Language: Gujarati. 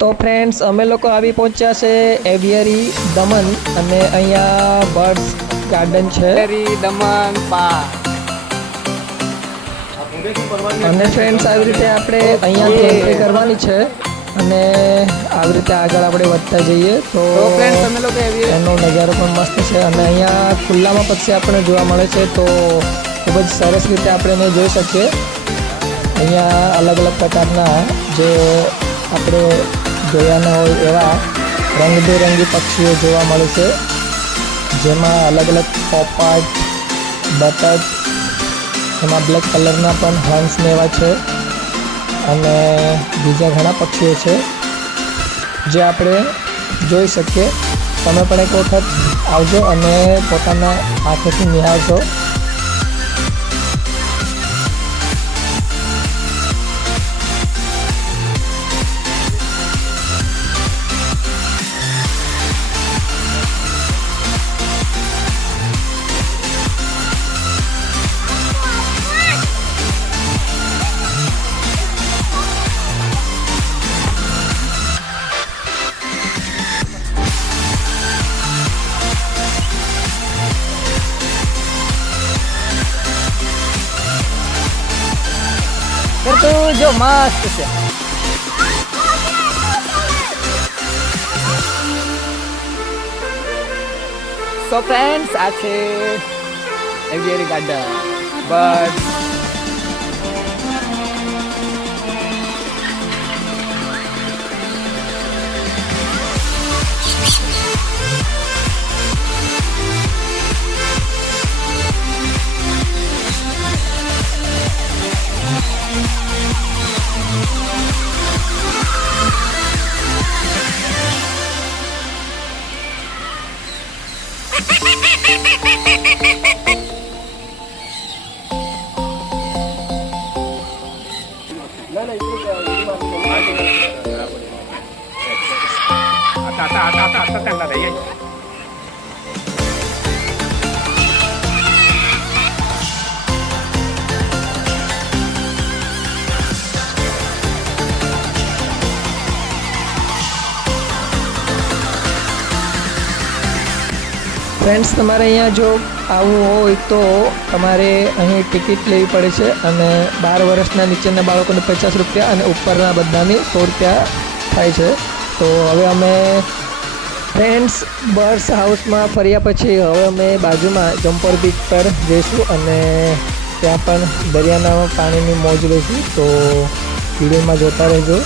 તો ફ્રેન્ડ્સ અમે લોકો આવી પહોંચ્યા છે એવિયરી દમન અને અહીંયા બર્ડ્સ ગાર્ડન છે દમન અને ફ્રેન્ડ્સ આવી રીતે આપણે અહીંયાથી એન્ટ્રી કરવાની છે અને આવી રીતે આગળ આપણે વધતા જઈએ તો ફ્રેન્ડ્સ અમે લોકો એનો નજારો પણ મસ્ત છે અને અહીંયા ખુલ્લામાં પક્ષી આપણને જોવા મળે છે તો ખૂબ જ સરસ રીતે આપણે એને જોઈ શકીએ. અહીંયા અલગ અલગ પ્રકારના જે આપણે જોયા ન હોય એવા રંગબેરંગી પક્ષીઓ જોવા મળે છે, જેમાં અલગ અલગ પોપટ, બતક, એમાં બ્લેક કલરના પણ હંસ ને એવા છે અને બીજા ઘણા પક્ષીઓ છે જે આપણે જોઈ શકીએ. તમે પણ એક વખત આવજો અને પોતાના આંખોથી નિહાળજો. તો જો મસ્ત છે. સો ફ્રેન્ડ્સ આ છે એવિયરી ગાર્ડન બટ ફ્રેન્ડ્સ તમારે અહીંયા જો આવવું હોય તો તમારે અહીં ટિકિટ લેવી પડે છે અને 12 વર્ષના નીચેના બાળકોને 50 રૂપિયા અને ઉપરના બધાની 100 રૂપિયા થાય છે. તો હવે અમે ફ્રેન્ડ્સ બર્ડ્સ હાઉસમાં ફર્યા પછી હવે અમે બાજુમાં જમ્પર બીચ પર જઈશું અને ત્યાં પણ દરિયાના પાણીની મોજ લઈશું. તો વિડીયોમાં જોતા રહેજો.